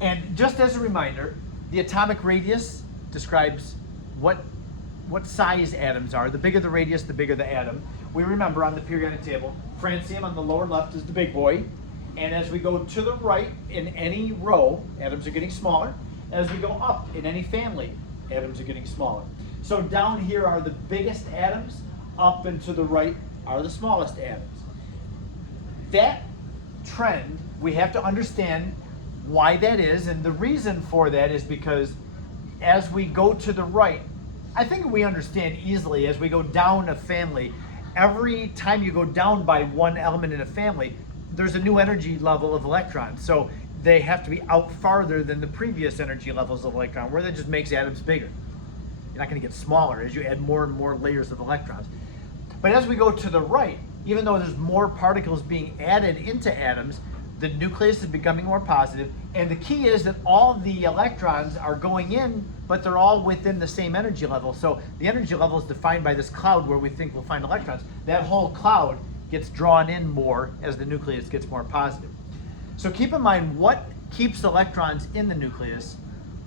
And just as a reminder, the atomic radius describes what size atoms are. The bigger the radius, the bigger the atom. We remember on the periodic table, francium on the lower left is the big boy. And as we go to the right in any row, atoms are getting smaller. As we go up in any family, atoms are getting smaller. So down here are the biggest atoms, up and to the right are the smallest atoms. That trend, we have to understand why that is, and the reason for that is because as we go to the right, I think we understand easily as we go down a family, every time you go down by one element in a family, there's a new energy level of electrons. So they have to be out farther than the previous energy levels of electron, where that just makes atoms bigger. You're not going to get smaller as you add more and more layers of electrons. But as we go to the right, even though there's more particles being added into atoms, the nucleus is becoming more positive, and the key is that all the electrons are going in, but they're all within the same energy level. So the energy level is defined by this cloud where we think we'll find electrons. That whole cloud gets drawn in more as the nucleus gets more positive. So keep in mind, what keeps electrons in the nucleus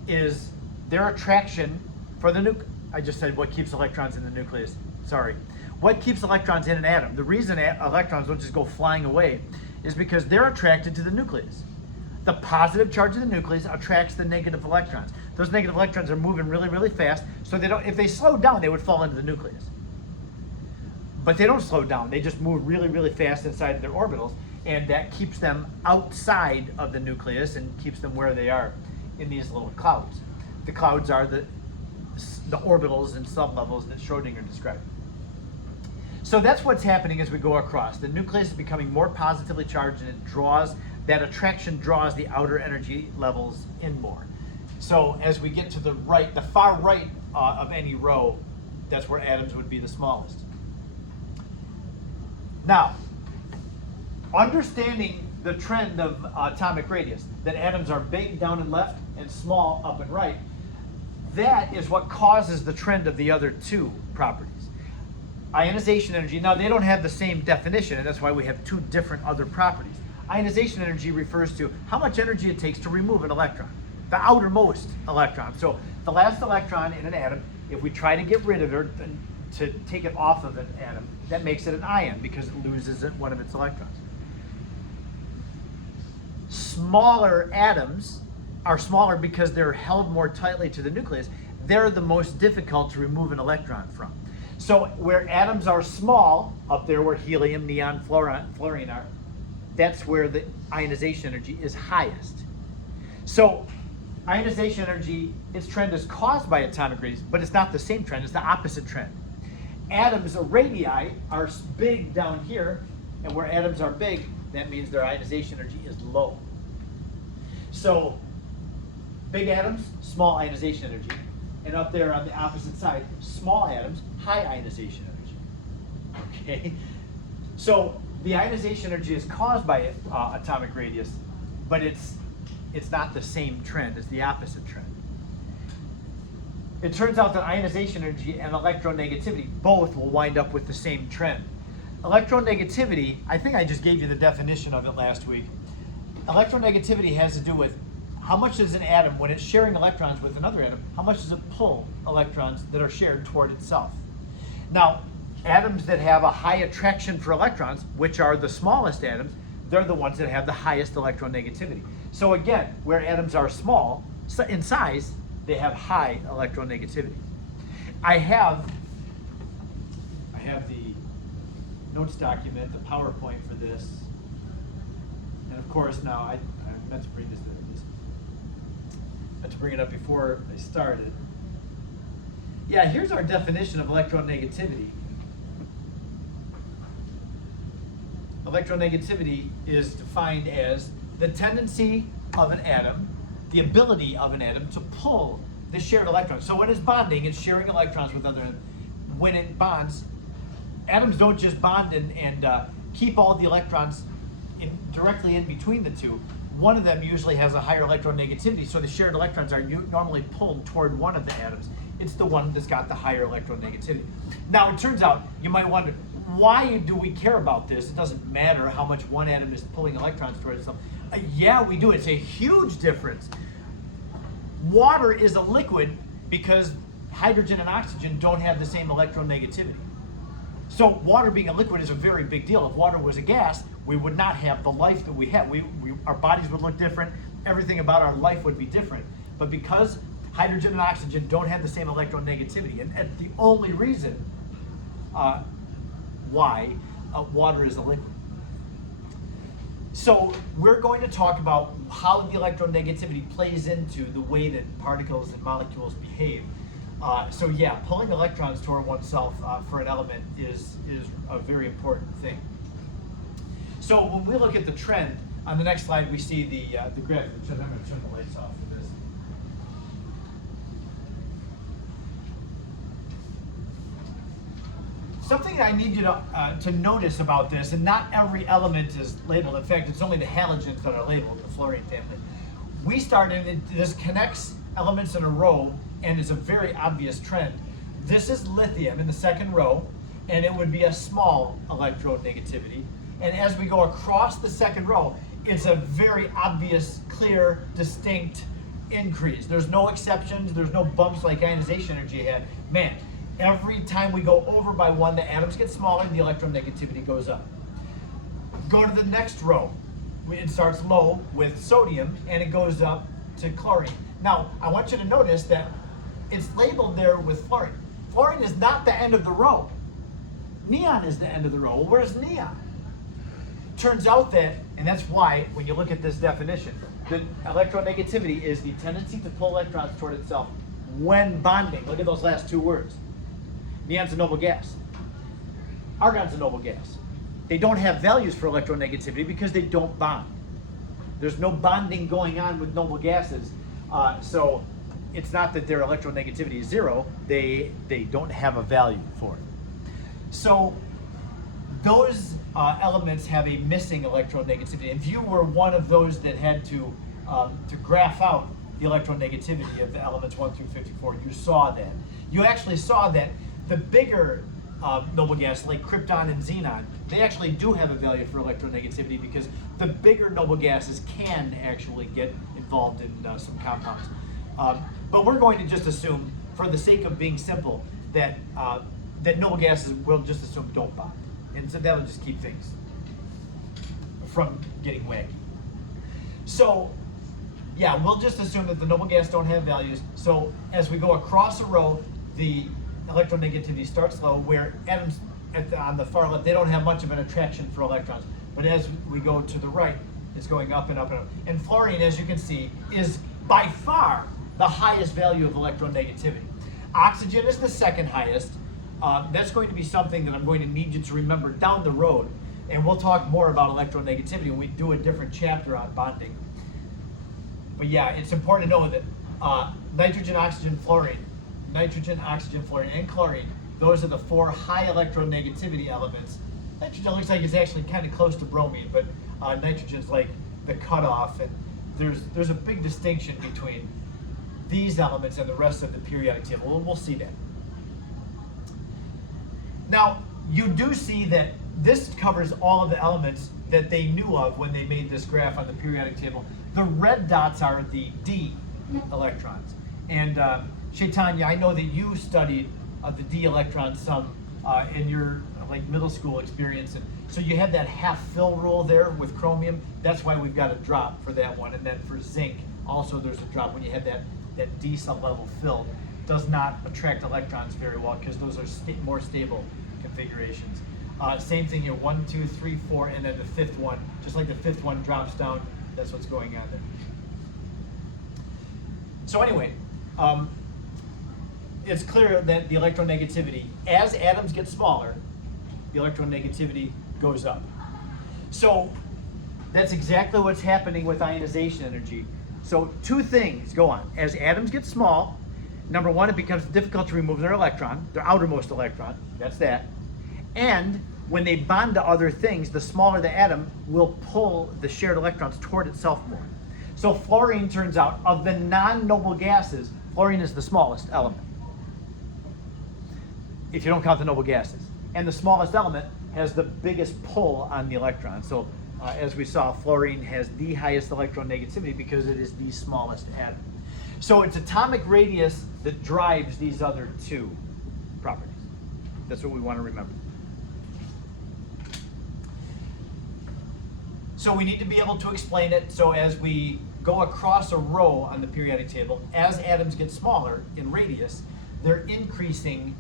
is their attraction for the I just said what keeps electrons in the nucleus, sorry. What keeps electrons in an atom? The reason electrons don't just go flying away is because they're attracted to the nucleus. The positive charge of the nucleus attracts the negative electrons. Those negative electrons are moving really, really fast, so they don't, if they slowed down, they would fall into the nucleus. But they don't slow down, they just move really, really fast inside their orbitals, and that keeps them outside of the nucleus and keeps them where they are in these little clouds. The clouds are the orbitals and sublevels that Schrodinger described. So that's what's happening as we go across. The nucleus is becoming more positively charged, and it draws, that attraction draws the outer energy levels in more. So as we get to the right, the far right of any row, that's where atoms would be the smallest. Now, understanding the trend of atomic radius, that atoms are big down and left and small up and right, that is what causes the trend of the other two properties. Ionization energy, now they don't have the same definition, and that's why we have two different other properties. Ionization energy refers to how much energy it takes to remove an electron, the outermost electron. So the last electron in an atom, if we try to get rid of it, to take it off of an atom, that makes it an ion because it loses one of its electrons. Smaller atoms are smaller because they're held more tightly to the nucleus. They're the most difficult to remove an electron from. So where atoms are small, up there where helium, neon, fluorine are, that's where the ionization energy is highest. So ionization energy, its trend is caused by atomic radius, but it's not the same trend, it's the opposite trend. Atoms, radii, are big down here, and where atoms are big, that means their ionization energy is low. So big atoms, small ionization energy. And up there on the opposite side, small atoms, high ionization energy. Okay? So the ionization energy is caused by atomic radius, but it's not the same trend, it's the opposite trend. It turns out that ionization energy and electronegativity both will wind up with the same trend. Electronegativity, I think I just gave you the definition of it last week. Electronegativity has to do with how much does an atom, when it's sharing electrons with another atom, how much does it pull electrons that are shared toward itself? Now, atoms that have a high attraction for electrons, which are the smallest atoms, they're the ones that have the highest electronegativity. So again, where atoms are small in size, they have high electronegativity. I have the notes document, the PowerPoint for this, and of course now I meant to bring this. To bring it up before I started. Yeah, here's our definition of electronegativity. Electronegativity is defined as the tendency of an atom, the ability of an atom to pull the shared electrons. So when it's bonding, it's sharing electrons with other. When it bonds, atoms don't just bond and keep all the electrons directly in between the two. One of them usually has a higher electronegativity, so the shared electrons are normally pulled toward one of the atoms. It's the one that's got the higher electronegativity. Now, it turns out, you might wonder, why do we care about this? It doesn't matter how much one atom is pulling electrons toward itself. Yeah, we do. It's a huge difference. Water is a liquid because hydrogen and oxygen don't have the same electronegativity. So water being a liquid is a very big deal. If water was a gas, we would not have the life that we have. Our bodies would look different. Everything about our life would be different. But because hydrogen and oxygen don't have the same electronegativity, and the only reason why water is a liquid. So we're going to talk about how the electronegativity plays into the way that particles and molecules behave. So yeah, pulling electrons toward oneself for an element is a very important thing. So when we look at the trend, on the next slide we see the graph. I'm going to turn the lights off for this. Something that I need you to notice about this, and not every element is labeled. In fact, it's only the halogens that are labeled, the fluorine family. We started, this connects elements in a row, and it's a very obvious trend. This is lithium in the second row, and it would be a small electronegativity. And as we go across the second row, it's a very obvious, clear, distinct increase. There's no exceptions, there's no bumps like ionization energy had. Man, every time we go over by one, the atoms get smaller, the electronegativity goes up. Go to the next row. It starts low with sodium, and it goes up to chlorine. Now, I want you to notice that it's labeled there with fluorine. Fluorine is not the end of the row. Neon is the end of the row. Well, where's neon? Turns out that, and that's why, when you look at this definition, the electronegativity is the tendency to pull electrons toward itself when bonding. Look at those last two words. Neon's a noble gas. Argon's a noble gas. They don't have values for electronegativity because they don't bond. There's no bonding going on with noble gases. So it's not that their electronegativity is zero, they don't have a value for it. So those elements have a missing electronegativity. If you were one of those that had to graph out the electronegativity of the elements 1 through 54, you saw that. You actually saw that the bigger noble gas, like krypton and xenon, they actually do have a value for electronegativity because the bigger noble gases can actually get involved in some compounds. But we're going to just assume, for the sake of being simple, that that noble gases will just assume don't bond. And so that'll just keep things from getting wacky. So yeah, we'll just assume that the noble gas don't have values. So as we go across a row, the electronegativity starts low, where atoms on the far left, they don't have much of an attraction for electrons. But as we go to the right, it's going up and up and up. And fluorine, as you can see, is by far the highest value of electronegativity. Oxygen is the second highest. That's going to be something that I'm going to need you to remember down the road. And we'll talk more about electronegativity when we do a different chapter on bonding. But yeah, it's important to know that nitrogen, oxygen, fluorine, and chlorine, those are the four high electronegativity elements. Nitrogen looks like it's actually kind of close to bromine, but nitrogen's like the cutoff, and there's a big distinction between these elements and the rest of the periodic table. We'll see that. Now, you do see that this covers all of the elements that they knew of when they made this graph on the periodic table. The red dots are the D electrons. And Chaitanya, I know that you studied the D electrons some in your like middle school experience. And so you had that half fill rule there with chromium. That's why we've got a drop for that one. And then for zinc, also there's a drop when you have that D sublevel filled. Does not attract electrons very well because those are more stable configurations. Same thing here, 1, 2, 3, 4, and then the fifth one, just like the fifth one drops down, that's what's going on there. So anyway, it's clear that the electronegativity, as atoms get smaller, the electronegativity goes up. So that's exactly what's happening with ionization energy. So two things go on. As atoms get small, number one, it becomes difficult to remove their electron, their outermost electron, that's that. And when they bond to other things, the smaller the atom will pull the shared electrons toward itself more. So fluorine, turns out, of the non-noble gases, fluorine is the smallest element, if you don't count the noble gases. And the smallest element has the biggest pull on the electron. So as we saw, fluorine has the highest electronegativity because it is the smallest atom. So it's atomic radius that drives these other two properties. That's what we want to remember. So we need to be able to explain it. So as we go across a row on the periodic table, as atoms get smaller in radius, they're increasing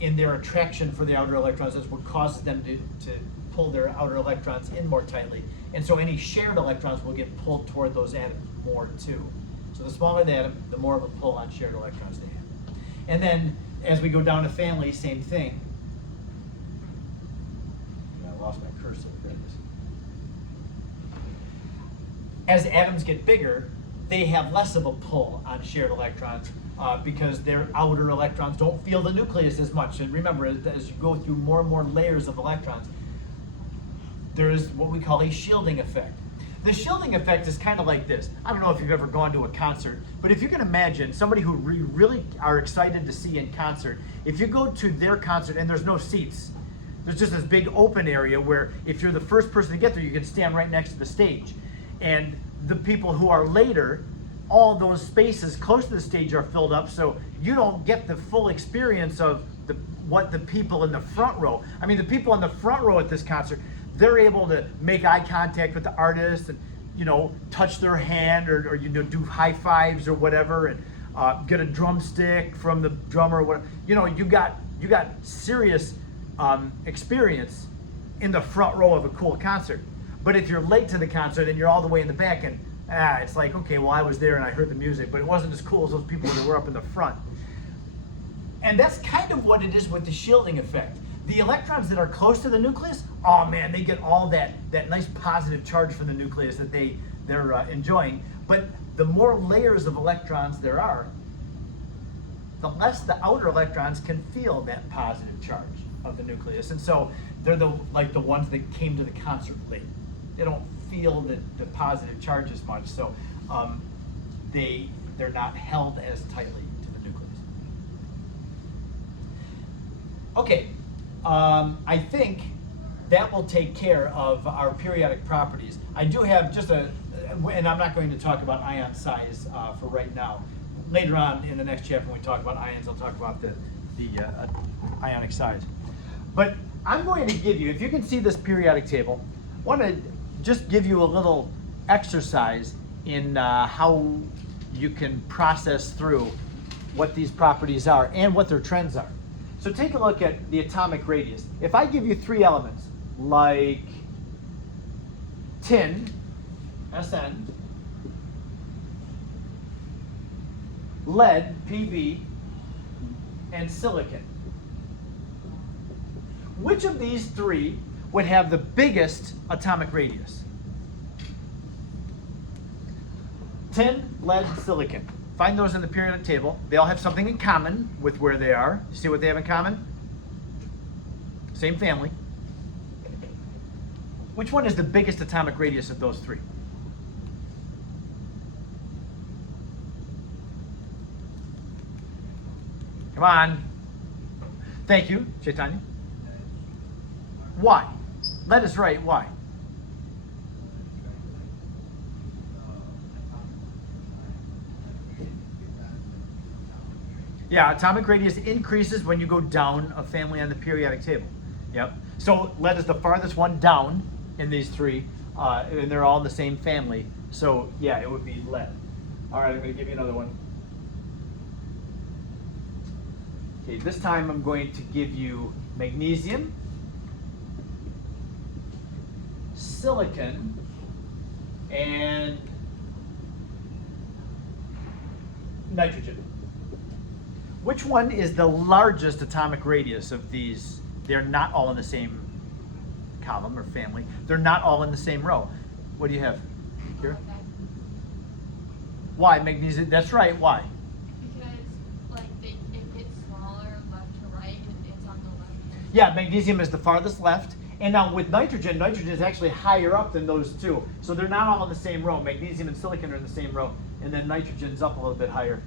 in their attraction for the outer electrons. That's what causes them to pull their outer electrons in more tightly. And so any shared electrons will get pulled toward those atoms more too. So the smaller the atom, the more of a pull on shared electrons they have. And then as we go down to family, same thing. I lost my cursor. There it is. As atoms get bigger, they have less of a pull on shared electrons because their outer electrons don't feel the nucleus as much. And remember, as you go through more and more layers of electrons, there is what we call a shielding effect. The shielding effect is kind of like this. I don't know if you've ever gone to a concert, but if you can imagine somebody who really are excited to see in concert, if you go to their concert and there's no seats, there's just this big open area where if you're the first person to get there, you can stand right next to the stage. And the people who are later, all those spaces close to the stage are filled up, so you don't get the full experience of what the people in the front row. I mean, the people in the front row at this concert, they're able to make eye contact with the artist and, you know, touch their hand or you know, do high fives or whatever, and get a drumstick from the drummer or whatever. You know, you got serious experience in the front row of a cool concert. But if you're late to the concert and you're all the way in the back, and it's like, okay, well, I was there and I heard the music, but it wasn't as cool as those people that were up in the front. And that's kind of what it is with the shielding effect. The electrons that are close to the nucleus, oh man, they get all that nice positive charge from the nucleus that they're enjoying. But the more layers of electrons there are, the less the outer electrons can feel that positive charge of the nucleus. And so they're the ones that came to the concert late. They don't feel the positive charge as much, so they're not held as tightly to the nucleus. Okay, I think that will take care of our periodic properties. I do have just and I'm not going to talk about ion size for right now. Later on in the next chapter when we talk about ions, I'll talk about the ionic size. But I'm going to give you, if you can see this periodic table, I want to just give you a little exercise in how you can process through what these properties are and what their trends are. So take a look at the atomic radius. If I give you three elements, like tin, Sn, lead, Pb, and silicon, which of these three would have the biggest atomic radius? Tin, lead, silicon. Find those in the periodic table. They all have something in common with where they are. You see what they have in common? Same family. Which one is the biggest atomic radius of those three? Come on. Thank you, Chaitanya. Why? Lead is right. Why? Yeah, atomic radius increases when you go down a family on the periodic table. Yep. So lead is the farthest one down in these three, and they're all in the same family. So yeah, it would be lead. All right, I'm going to give you another one. Okay, this time I'm going to give you magnesium, silicon, and nitrogen. Which one is the largest atomic radius of these? They're not all in the same column or family. They're not all in the same row. What do you have here? Why magnesium? That's right. Why? Because if it's smaller left to right, it's on the left. Yeah, magnesium is the farthest left. And now with nitrogen, nitrogen is actually higher up than those two. So they're not all in the same row. Magnesium and silicon are in the same row. And then nitrogen's up a little bit higher.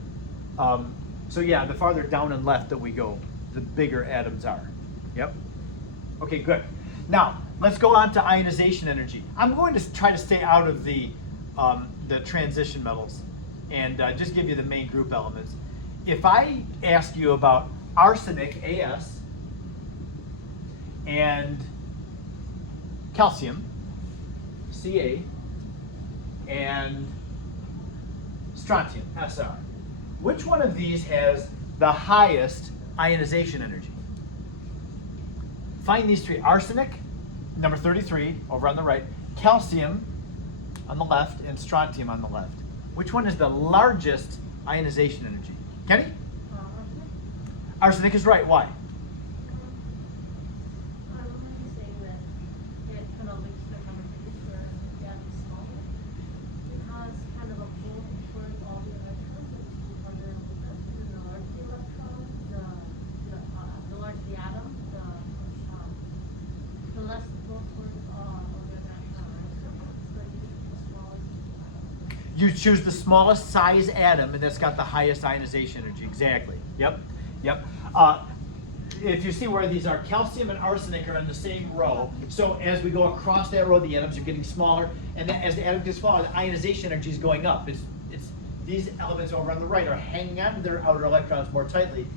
So yeah, the farther down and left that we go, the bigger atoms are. Yep. Okay, good. Now, let's go on to ionization energy. I'm going to try to stay out of the transition metals and just give you the main group elements. If I ask you about arsenic, As, and calcium, Ca, and strontium, Sr, which one of these has the highest ionization energy? Find these three. Arsenic, number 33, over on the right, calcium on the left, and strontium on the left. Which one is the largest ionization energy? Kenny? Arsenic is right. Why? You choose the smallest size atom, and that's got the highest ionization energy. Exactly. Yep. Yep. If you see where these are, calcium and arsenic are in the same row. So as we go across that row, the atoms are getting smaller, and then as the atom gets smaller, the ionization energy is going up. It's these elements over on the right are hanging on to their outer electrons more tightly.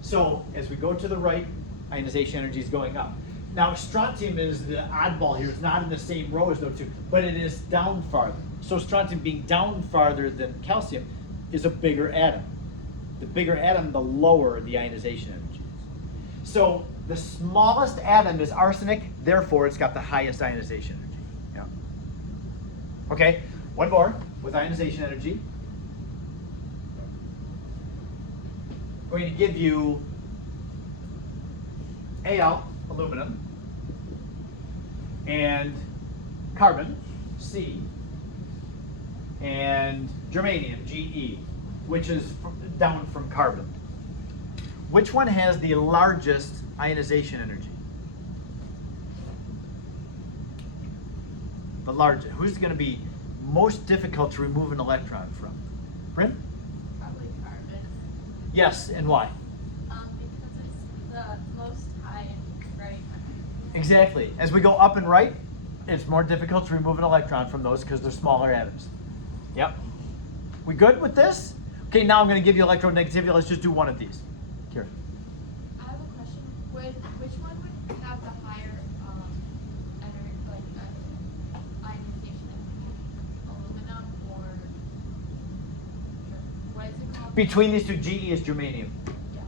So as we go to the right, ionization energy is going up. Now strontium is the oddball here. It's not in the same row as those two, but it is down farther. So strontium being down farther than calcium is a bigger atom. The bigger atom, the lower the ionization energy is. So the smallest atom is arsenic, therefore it's got the highest ionization energy. Yeah. Okay, one more with ionization energy. I'm going to give you Al, aluminum, and carbon, C, and germanium, Ge, which is down from carbon. Which one has the largest ionization energy? The largest. Who's going to be most difficult to remove an electron from? Bryn? Probably carbon. Yes, and why? Because it's the most high and right. Exactly. As we go up and right, it's more difficult to remove an electron from those because they're smaller atoms. Yep. We good with this? Okay, now I'm going to give you electronegativity. Let's just do one of these. Here. I have a question. Which one would have the higher ionization energy? Aluminum or what is it called? Between these two, Ge is germanium. Yeah.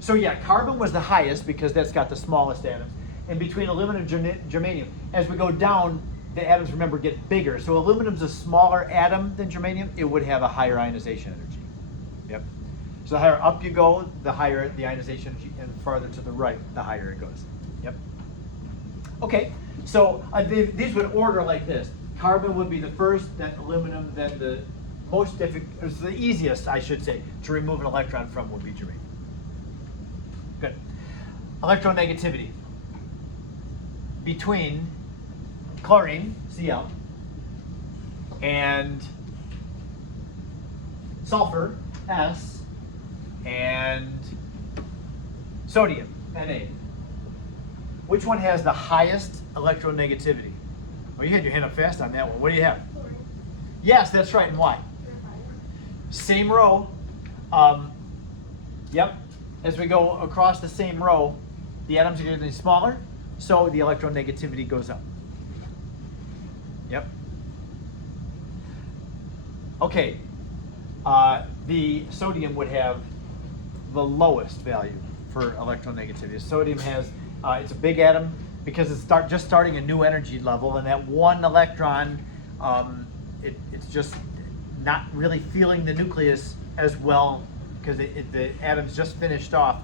So yeah, carbon was the highest because that's got the smallest atoms. And between aluminum and germanium, as we go down, the atoms, remember, get bigger. So aluminum's a smaller atom than germanium. It would have a higher ionization energy. Yep. So the higher up you go, the higher the ionization energy, and farther to the right, the higher it goes. Yep. Okay, so these would order like this. Carbon would be the first, then aluminum, then the most difficult, the easiest, I should say, to remove an electron from would be germanium. Good. Electronegativity. Between chlorine, Cl, and sulfur, S, and sodium, Na. Which one has the highest electronegativity? Well, you had your hand up fast on that one. What do you have? Yes, that's right. And why? Same row. Yep. As we go across the same row, the atoms are getting smaller, so the electronegativity goes up. Yep. Okay. The sodium would have the lowest value for electronegativity. Sodium has, it's a big atom because it's just starting a new energy level, and that one electron, it's just not really feeling the nucleus as well because the atom's just finished off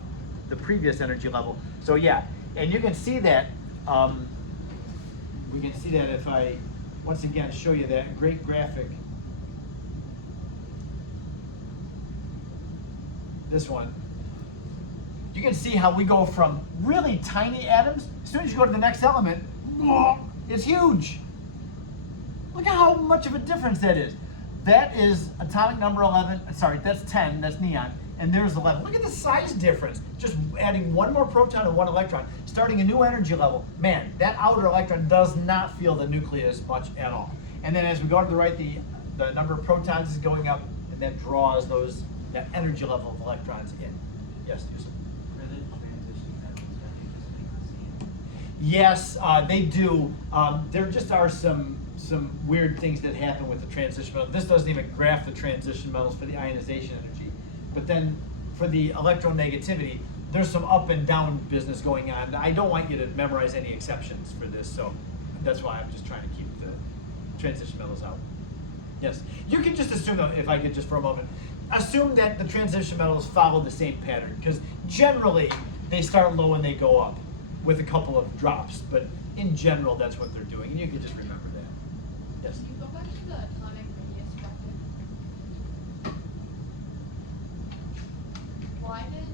the previous energy level. So yeah, and you can see that, we can see that if I, once again, show you that great graphic. This one. You can see how we go from really tiny atoms, as soon as you go to the next element, it's huge. Look at how much of a difference that is. That is atomic number 11, sorry, that's 10, that's neon. and there's the level. Look at the size difference. Just adding one more proton and one electron, starting a new energy level. Man, that outer electron does not feel the nucleus much at all. And then as we go to the right, the number of protons is going up, and that draws that energy level of electrons in. Yes, Yusuf? For the transition metals, don't you just make the same? Yes, they do. There just are some weird things that happen with the transition metal. This doesn't even graph the transition metals for the ionization energy. But then for the electronegativity, there's some up and down business going on. I don't want you to memorize any exceptions for this, so that's why I'm just trying to keep the transition metals out. Yes, you can just assume, though, if I could just for a moment, assume that the transition metals follow the same pattern, because generally they start low and they go up with a couple of drops, but in general that's what they're doing, and you can just remember that. Yes? Can you go back to the atomic radius structure? Why is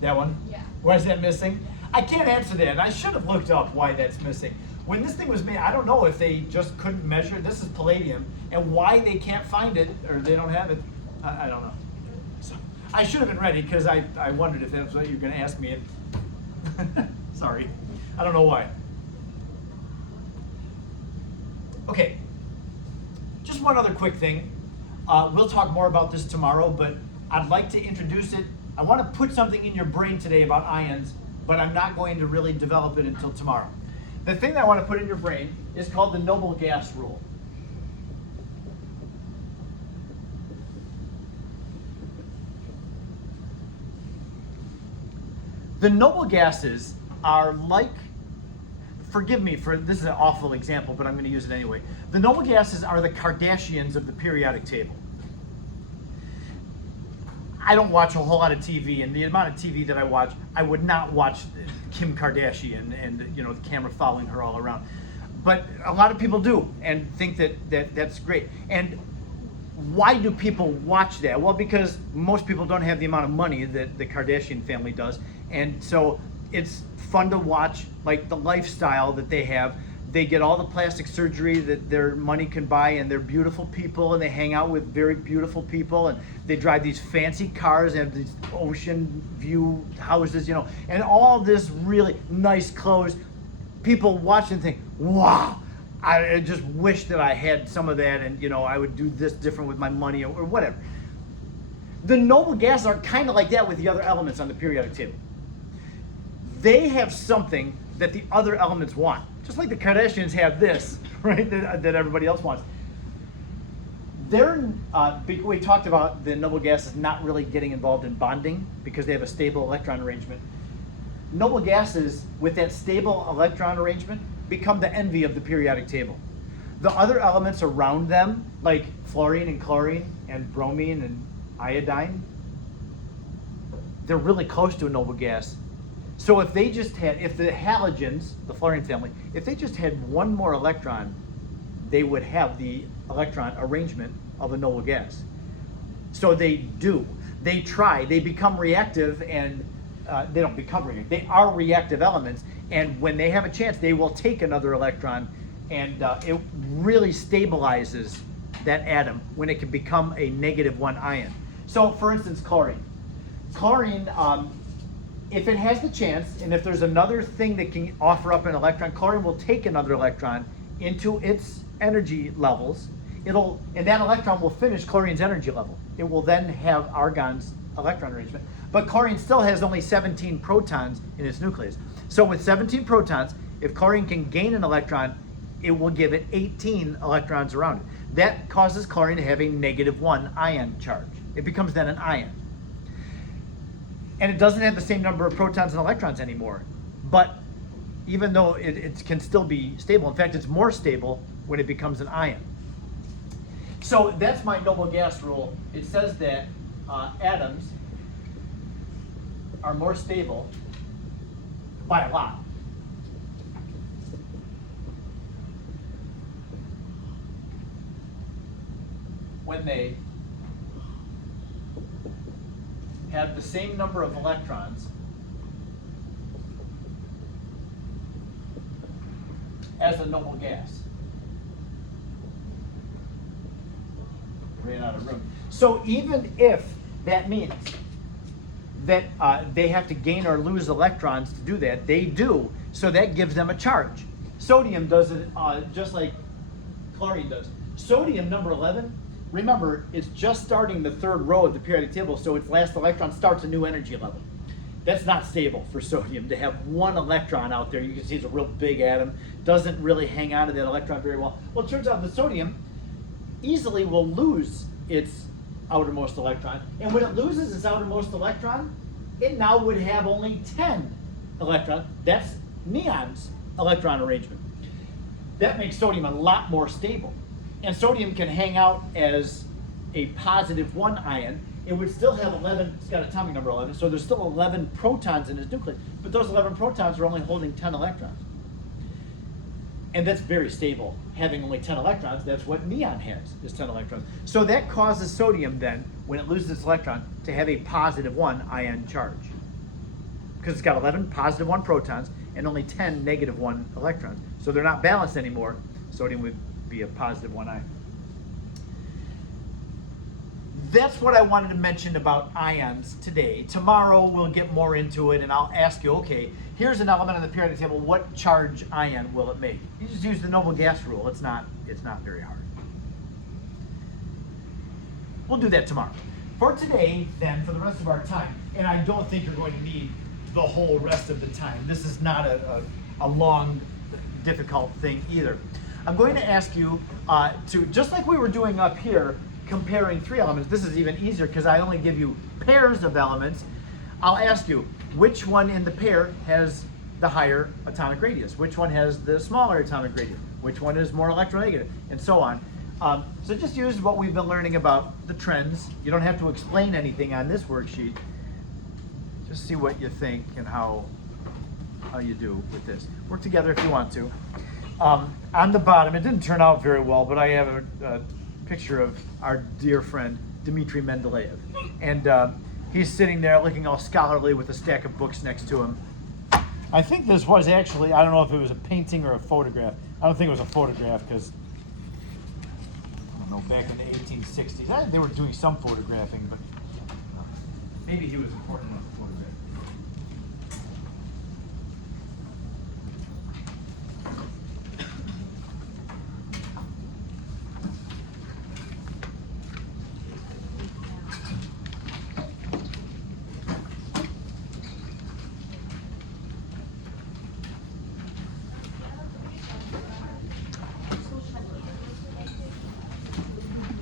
That one? yeah. Why is that missing? I can't answer that, and I should have looked up why that's missing. When this thing was made, I don't know if they just couldn't measure, this is palladium, and why they can't find it, or they don't have it, I don't know. So, I should have been ready, because I wondered if that's what you were going to ask me. Sorry, I don't know why. Okay, just one other quick thing. We'll talk more about this tomorrow, but I'd like to introduce it. I want to put something in your brain today about ions, but I'm not going to really develop it until tomorrow. The thing that I want to put in your brain is called the noble gas rule. The noble gases are like, forgive me for, this is an awful example, but I'm going to use it anyway. The noble gases are the Kardashians of the periodic table. I don't watch a whole lot of TV, and the amount of TV that I watch, I would not watch Kim Kardashian and the camera following her all around. But a lot of people do and think that's great. And why do people watch that? Well, because most people don't have the amount of money that the Kardashian family does. And so it's fun to watch, like, the lifestyle that they have. They get all the plastic surgery that their money can buy, and they're beautiful people, and they hang out with very beautiful people, and they drive these fancy cars and have these ocean view houses, and all this really nice clothes. People watch and think, wow, I just wish that I had some of that, and I would do this different with my money or whatever. The noble gases are kind of like that with the other elements on the periodic table. They have something that the other elements want. Just like the Kardashians have this, right, that everybody else wants. We talked about the noble gases not really getting involved in bonding because they have a stable electron arrangement. Noble gases with that stable electron arrangement become the envy of the periodic table. The other elements around them, like fluorine and chlorine and bromine and iodine, they're really close to a noble gas. So if the halogens, the fluorine family, if they just had one more electron, they would have the electron arrangement of a noble gas. So they do. They try. They become reactive, and they don't become reactive. They are reactive elements, and when they have a chance, they will take another electron, and it really stabilizes that atom when it can become a -1 ion. So, for instance, chlorine. Chlorine, if it has the chance, and if there's another thing that can offer up an electron, chlorine will take another electron into its energy levels. And that electron will finish chlorine's energy level. It will then have argon's electron arrangement. But chlorine still has only 17 protons in its nucleus. So with 17 protons, if chlorine can gain an electron, it will give it 18 electrons around it. That causes chlorine to have a -1 ion charge. It becomes then an ion. And it doesn't have the same number of protons and electrons anymore. But even though it can still be stable, in fact, it's more stable when it becomes an ion. So that's my noble gas rule. It says that atoms are more stable by a lot when they have the same number of electrons as a noble gas. Ran out of room. So even if That means that they have to gain or lose electrons to do that. They do, so that gives them a charge. Sodium does it just like chlorine does. Sodium, number 11, remember, it's just starting the third row of the periodic table, so its last electron starts a new energy level. That's not stable for sodium to have one electron out there. You can see it's a real big atom, doesn't really hang on to that electron very well. Well, it turns out the sodium easily will lose its outermost electron, and when it loses its outermost electron, it now would have only 10 electrons. That's neon's electron arrangement. That makes sodium a lot more stable. And sodium can hang out as a positive 1 ion. It would still have 11, it's got atomic number 11, so there's still 11 protons in its nucleus, but those 11 protons are only holding 10 electrons. And that's very stable. Having only 10 electrons, that's what neon has, is 10 electrons. So that causes sodium then, when it loses its electron, to have a positive 1 ion charge. Because it's got 11 positive 1 protons and only 10 negative 1 electrons. So they're not balanced anymore. Sodium would be a positive 1 ion. That's what I wanted to mention about ions today. Tomorrow we'll get more into it and I'll ask you, okay, here's an element on the periodic table, what charge ion will it make? You just use the noble gas rule. It's not very hard. We'll do that tomorrow. For today, then, for the rest of our time, and I don't think you're going to need the whole rest of the time. This is not a long, difficult thing either. I'm going to ask you to, just like we were doing up here, comparing 3 elements, this is even easier because I only give you pairs of elements. I'll ask you, which one in the pair has the higher atomic radius? Which one has the smaller atomic radius? Which one is more electronegative? And so on. So just use what we've been learning about the trends. You don't have to explain anything on this worksheet. Just see what you think and how you do with this. Work together if you want to. On the bottom, it didn't turn out very well, but I have a picture of our dear friend Dmitri Mendeleev, and he's sitting there looking all scholarly with a stack of books next to him. I think this was actually, I don't know if it was a painting or a photograph. I don't think it was a photograph because, I don't know, back in the 1860s, they were doing some photographing, but maybe he was important enough.